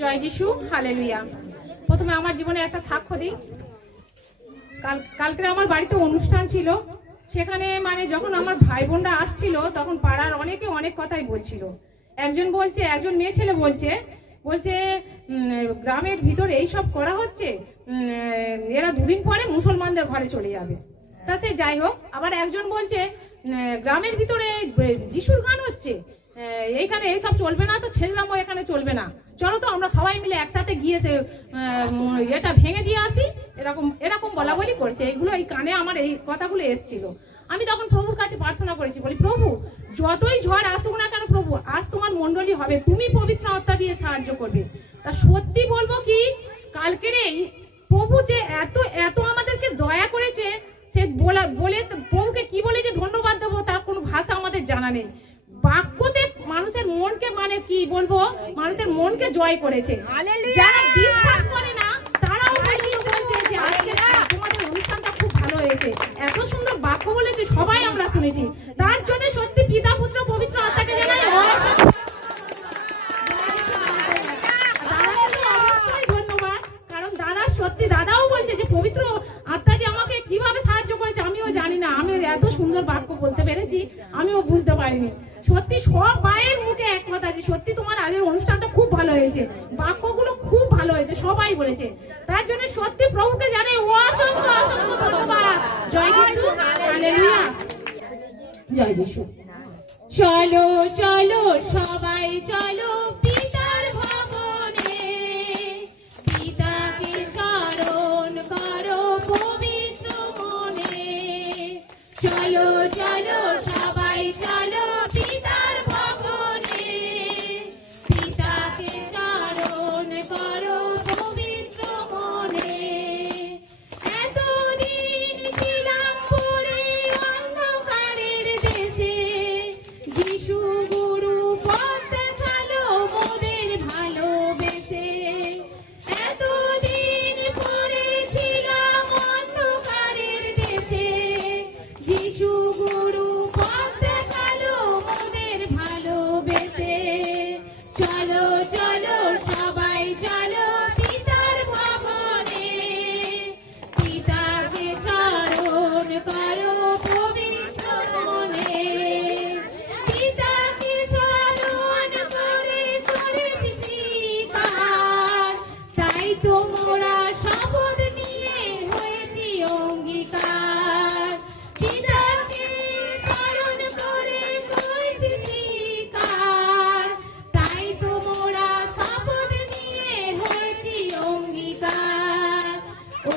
জয় যিশু, হালেলুয়া। প্রথমে আমার জীবনে একটা সাক্ষ্য দিই। কালকে আমার বাড়িতে অনুষ্ঠান ছিল। সেখানে মানে যখন আমার ভাই বোনরা আসছিল তখন পাড়ার অনেকে অনেক কথাই বলছিল। একজন মেয়ে ছেলে বলছে গ্রামের ভিতরে এইসব করা হচ্ছে, এরা দুদিন পরে মুসলমানদের ঘরে চলে যাবে। তা সে যাই হোক। আবার একজন বলছে গ্রামের ভিতরে যিশুর গান হচ্ছে, এইখানে এইসব চলবে না, তো ছেলেরামও এখানে চলবে না, চলো তো আমরা সবাই মিলে একসাথে গিয়ে সে এটা ভেঙে দিয়ে আসি। এরকম বলা বলি করছে। এইগুলো এই কানে আমার এই কথাগুলো এসছিল। আমি তখন প্রভুর কাছে প্রার্থনা করেছি, বলি প্রভু যতই ঝড় আসুক না কেন প্রভু, আজ তোমার মণ্ডলী হবে, তুমি পবিত্র আত্মা দিয়ে সাহায্য করবে। তা সত্যি বলবো কি, কালকের এই প্রভু যে এত এত আমাদেরকে দয়া করেছে, সে বলে প্রভুকে কি বলে যে ধন্যবাদ দেবো তার কোনো ভাষা আমাদের জানা নেই। বাক্যতে মানুষের মনকে মানে কি বলবো, মানুষের মনকে জয় করেছে। যারা বিশ্বাস করে না তারাও বলছে যে আজকে তোমাদের অনুষ্ঠানটা খুব ভালো হয়েছে, এত সুন্দর বাক্য বলেছে, সবাই আমরা শুনেছি। তার জন্য সত্যি পিতা পুত্র পবিত্র আত্মাকে জানাই ধন্যবাদ। কারণ সত্যি দাদাও বলছে যে পবিত্র আত্মা যে আমাকে কিভাবে সাহায্য করেছে আমিও জানি না। আমি এত সুন্দর বাক্য বলতে পেরেছি, আমিও বুঝতে পারিনি। সত্যি সব মায়ের মুখে এক কথা যে সত্যি তোমার আগের অনুষ্ঠানটা খুব ভালো হয়েছে, বাক্যগুলো খুব ভালো হয়েছে, সবাই বলেছে। তার জন্য সত্যি প্রভুকে জানাই অসংখ্য অসংখ্য ধন্যবাদ। জয় যিশু, হালেলুয়া। জয় যিশু। চলো চলো সবাই চলো পিতার ভবনে, পিতাকে স্মরণ করো পবিত্র মনে। চলো চলো সবাই চলো পিতার ভবনে, পিতাকে স্মরণ করো পবিত্র মনে। এতদিন ছিলাম পড়ে অন্ধকারের দেশে, যিশু গুরু পথ দেখালো মোদের ভালোবেসে। এতদিন পড়ে ছিলাম অন্ধকারের দেশে, যিশু গুরু পথ দেখালো মোদের ভালোবেসে। চলো চলো সবাই চলো পিতার ভবনে, পিতাকে স্মরণ করো পবিত্র মনে। পিতাকে স্মরণ করে করেছি স্বীকার, তাই তোমরা শপথ নিয়ে হয়েছি অঙ্গীকার। পিতাকে স্মরণ করে করেছি স্বীকার, তাই তোমরা শপথ নিয়ে হয়েছি অঙ্গীকার।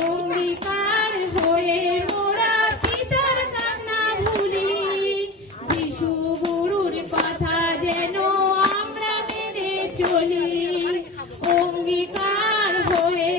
অঙ্গীকার হয়ে মোরা পিতার কান্না ভুলি, যিশু গুরুর কথা যেন আমরা মেনে চলি। অঙ্গীকার হয়ে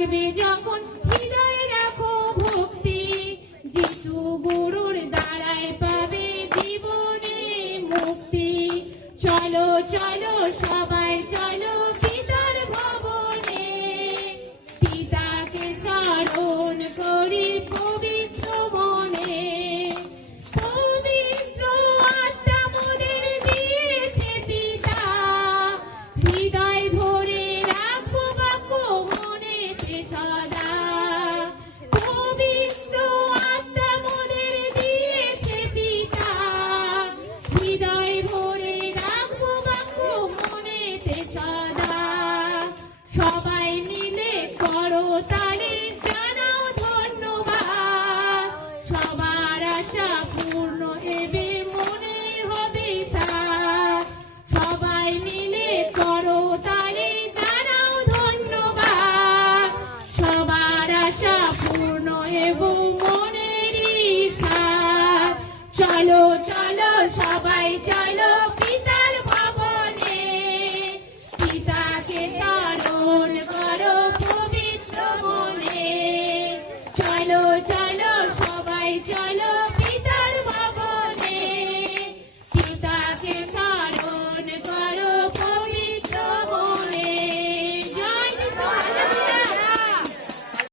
জাগবে যখন হৃদয়ে রাখো ভক্তি, যিশু গুরুর দ্বারাই পাবে জীবনে মুক্তি। চলো চলো সবাই চলো পিতার ভবনে, পিতাকে স্মরণ করি পবিত্র মনে। পবিত্র আত্মা মোদের দিয়েছে পিতা, হৃদয় ভরে রাখো বাক্য মনেতে সদা। পবিত্র আত্মা মোদের দিয়েছে পিতা, হৃদয় ভরে রাখো বাক্য মনেতে সদা। সবাই মিলে করো তালে জানাও ধন্যবাদ, সবার আশা পূর্ণ এবে মনে হবে তা। সবাই মিলে করো তা